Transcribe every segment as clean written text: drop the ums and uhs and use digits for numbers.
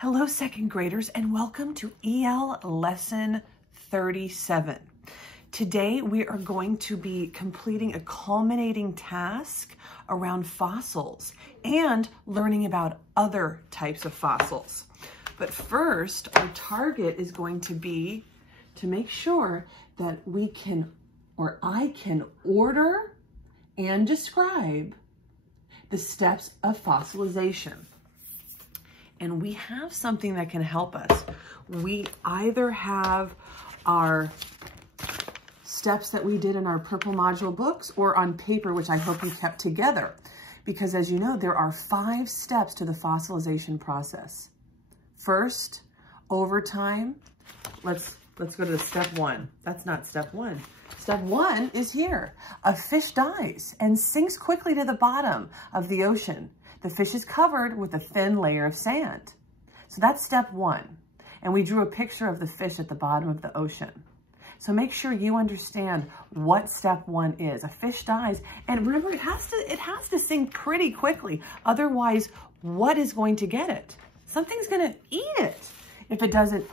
Hello, second graders, and welcome to EL Lesson 37. Today, we are going to be completing a culminating task around fossils and learning about other types of fossils. But first, our target is going to be to make sure that we can, or I can, order and describe the steps of fossilization. And we have something that can help us. We either have our steps that we did in our purple module books or on paper, which I hope you kept together. Because as you know, there are 5 steps to the fossilization process. First, over time, let's go to step 1. That's not step 1. Step 1 is here. A fish dies and sinks quickly to the bottom of the ocean. The fish is covered with a thin layer of sand. So that's step 1. And we drew a picture of the fish at the bottom of the ocean. So make sure you understand what step 1 is. A fish dies, and remember, it has to sink pretty quickly. Otherwise, what is going to get it? Something's going to eat it if it doesn't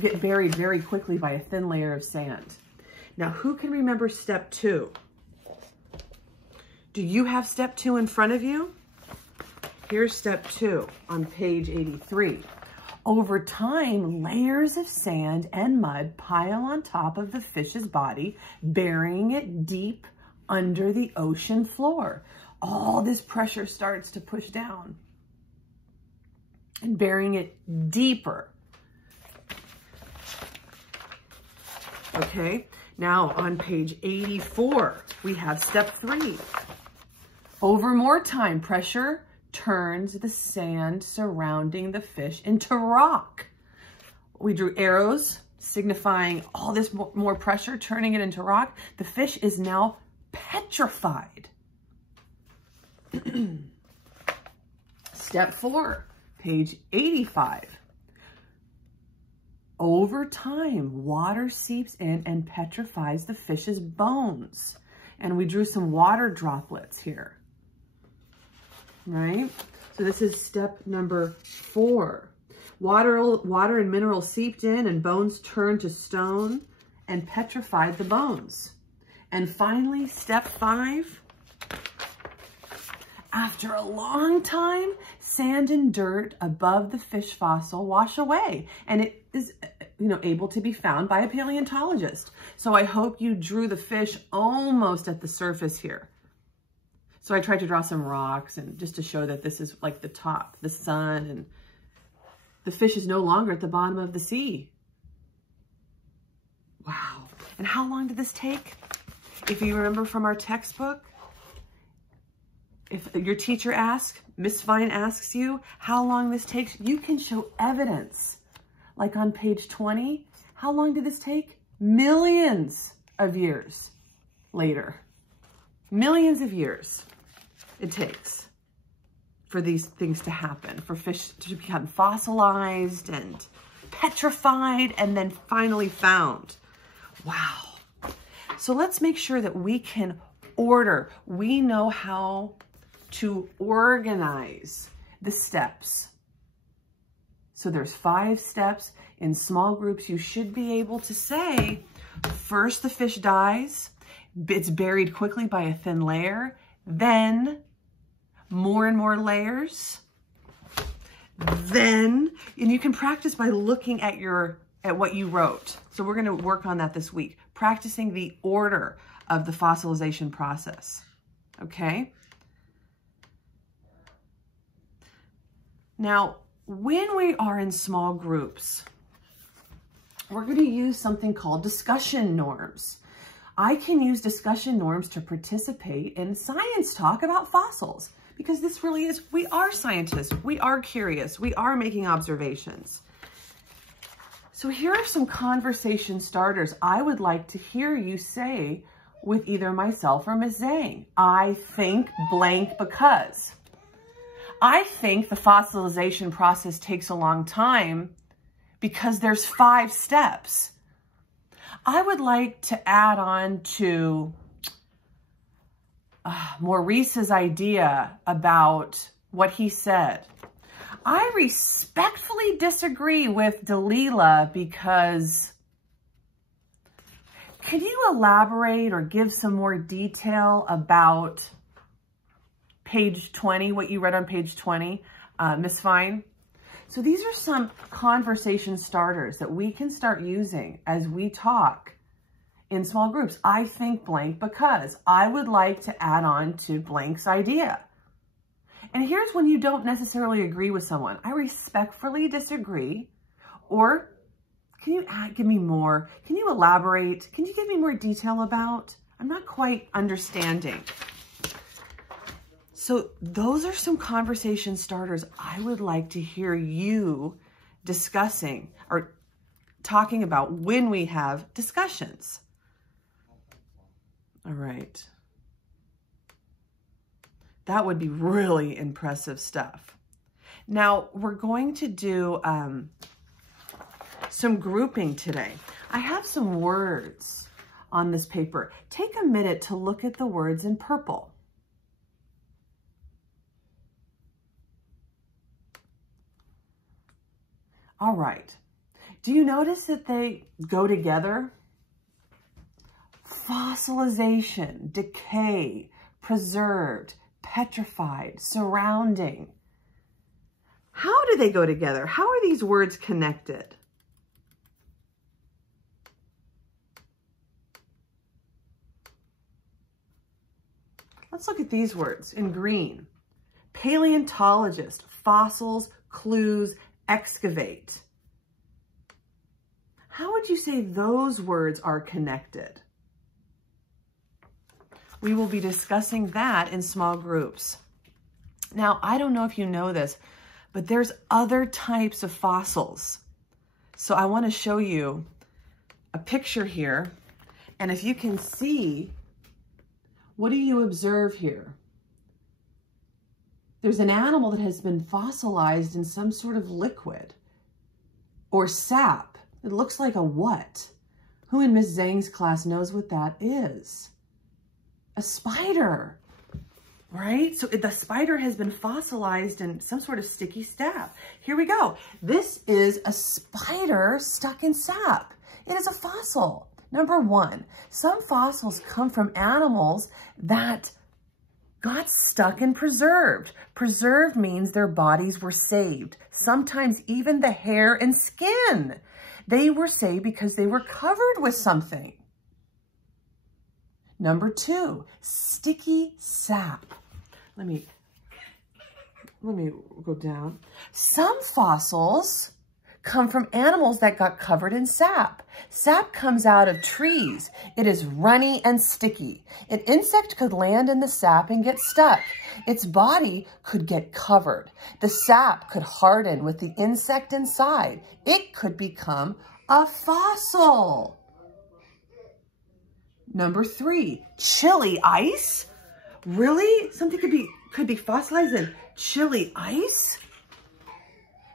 get buried very quickly by a thin layer of sand. Now, who can remember step 2? Do you have step 2 in front of you? Here's step 2 on page 83. Over time, layers of sand and mud pile on top of the fish's body, burying it deep under the ocean floor. All this pressure starts to push down and burying it deeper. Okay, now on page 84, we have step 3. Over more time, pressure turns the sand surrounding the fish into rock. We drew arrows signifying all this more pressure, turning it into rock. The fish is now petrified. Step 4, page 85. Over time, water seeps in and petrifies the fish's bones. And we drew some water droplets here. Right? So this is step number 4. Water and minerals seeped in and bones turned to stone and petrified the bones. And finally, step 5. After a long time, sand and dirt above the fish fossil wash away, and it is, able to be found by a paleontologist. So I hope you drew the fish almost at the surface here. So I tried to draw some rocks and just to show that this is like the top, the sun, and the fish is no longer at the bottom of the sea. Wow. And how long did this take? If you remember from our textbook, if your teacher asks, Miss Fine asks you how long this takes, you can show evidence. Like on page 20, how long did this take? Millions of years later. Millions of years it takes for these things to happen, for fish to become fossilized and petrified and then finally found. Wow. So let's make sure that we can order. We know how to organize the steps. So there's 5 steps. In small groups, you should be able to say, first the fish dies, it's buried quickly by a thin layer, then more and more layers, then, and you can practice by looking at what you wrote. So we're going to work on that this week, practicing the order of the fossilization process. Okay? Now, when we are in small groups, we're going to use something called discussion norms. I can use discussion norms to participate in science talk about fossils because this really is, we are scientists, we are curious, we are making observations. So here are some conversation starters I would like to hear you say with either myself or Ms. Zhang. I think blank because. I think the fossilization process takes a long time because there's 5 steps. I would like to add on to Maurice's idea about what he said. I respectfully disagree with Delilah because can you elaborate or give some more detail about page 20, what you read on page 20, Miss Fine? So these are some conversation starters that we can start using as we talk in small groups. I think blank because I would like to add on to blank's idea. And here's when you don't necessarily agree with someone. I respectfully disagree. Or can you give me more? Can you elaborate? Can you give me more detail about? I'm not quite understanding. So those are some conversation starters I would like to hear you discussing or talking about when we have discussions. All right. That would be really impressive stuff. Now we're going to do some grouping today. I have some words on this paper. Take a minute to look at the words in purple. All right. Do you notice that they go together? Fossilization, decay, preserved, petrified, surrounding. How do they go together? How are these words connected? Let's look at these words in green. Paleontologist, fossils, clues, excavate. How would you say those words are connected? We will be discussing that in small groups. Now, I don't know if you know this, but there's other types of fossils. So I want to show you a picture here. And if you can see, what do you observe here? There's an animal that has been fossilized in some sort of liquid or sap. It looks like a what? Who in Miss Zhang's class knows what that is? A spider, right? So the spider has been fossilized in some sort of sticky sap. Here we go. This is a spider stuck in sap. It is a fossil. Number one, some fossils come from animals that got stuck and preserved. Preserved means their bodies were saved. Sometimes even the hair and skin. They were saved because they were covered with something. Number two, sticky sap. Let me go down. Some fossils come from animals that got covered in sap. Sap comes out of trees. It is runny and sticky. An insect could land in the sap and get stuck. Its body could get covered. The sap could harden with the insect inside. It could become a fossil. Number three, chili ice. Really? Something could be fossilized in chili ice?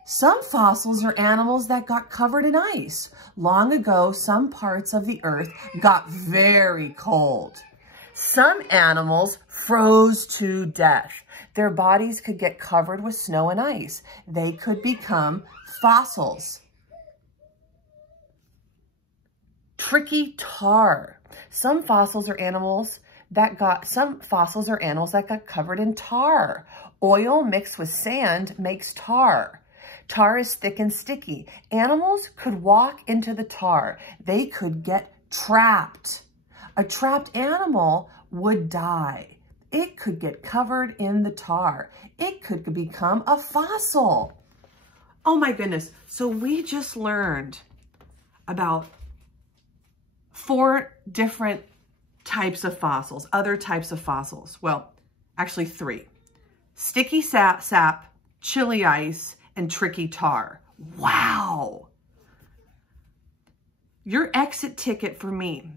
Some fossils are animals that got covered in ice. Long ago, some parts of the earth got very cold. Some animals froze to death. Their bodies could get covered with snow and ice. They could become fossils. Tricky tar. Some fossils are animals that got covered in tar. Oil mixed with sand makes tar. Tar is thick and sticky. Animals could walk into the tar. They could get trapped. A trapped animal would die. It could get covered in the tar. It could become a fossil. Oh my goodness. So we just learned about 4 different types of fossils, other types of fossils. Well, actually 3. Sticky sap, chili ice, and tricky tar. Wow. Your exit ticket for me,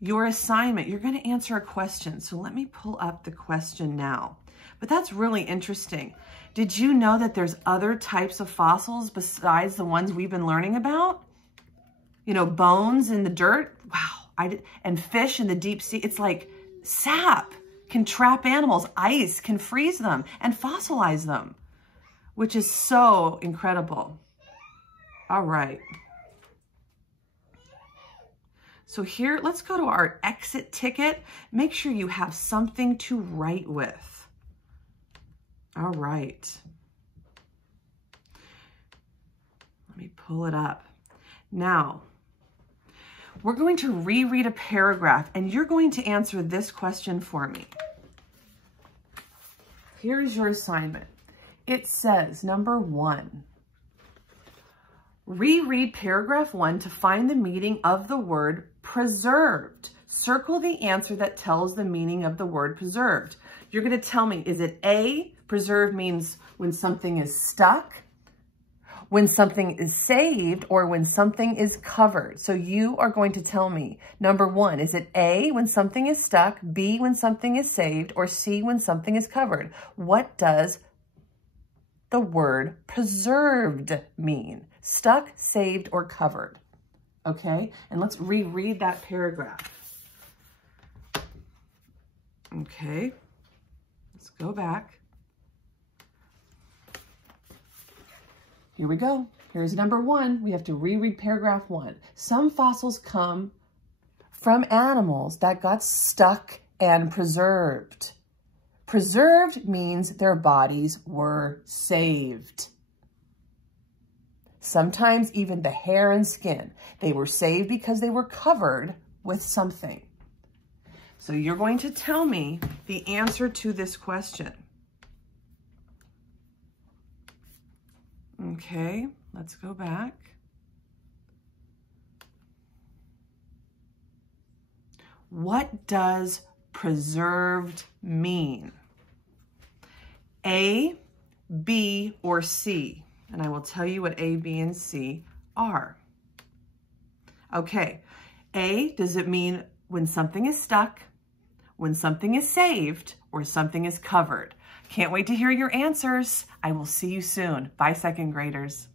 your assignment, you're going to answer a question. So let me pull up the question now. But that's really interesting. Did you know that there's other types of fossils besides the ones we've been learning about? You know, bones in the dirt. Wow. And fish in the deep sea. It's like sap can trap animals. Ice can freeze them and fossilize them. which is so incredible. All right. So here, let's go to our exit ticket. Make sure you have something to write with. All right. Let me pull it up. Now, we're going to reread a paragraph, and you're going to answer this question for me. Here's your assignment. It says, number 1, reread paragraph 1 to find the meaning of the word preserved. Circle the answer that tells the meaning of the word preserved. You're going to tell me, is it A, preserved means when something is stuck, when something is saved, or when something is covered? So you are going to tell me, number 1, is it A, when something is stuck, B, when something is saved, or C, when something is covered? What does the word preserved mean? Stuck, saved, or covered? Okay, and let's reread that paragraph. Okay, let's go back. Here we go. Here's number 1. We have to reread paragraph 1. Some fossils come from animals that got stuck and preserved. Preserved means their bodies were saved. Sometimes even the hair and skin. They were saved because they were covered with something. So you're going to tell me the answer to this question. Okay, let's go back. What does preserved mean? A, B, or C? And I will tell you what A, B, and C are. Okay, A, does it mean when something is stuck, when something is saved, or something is covered? Can't wait to hear your answers. I will see you soon. Bye, second graders.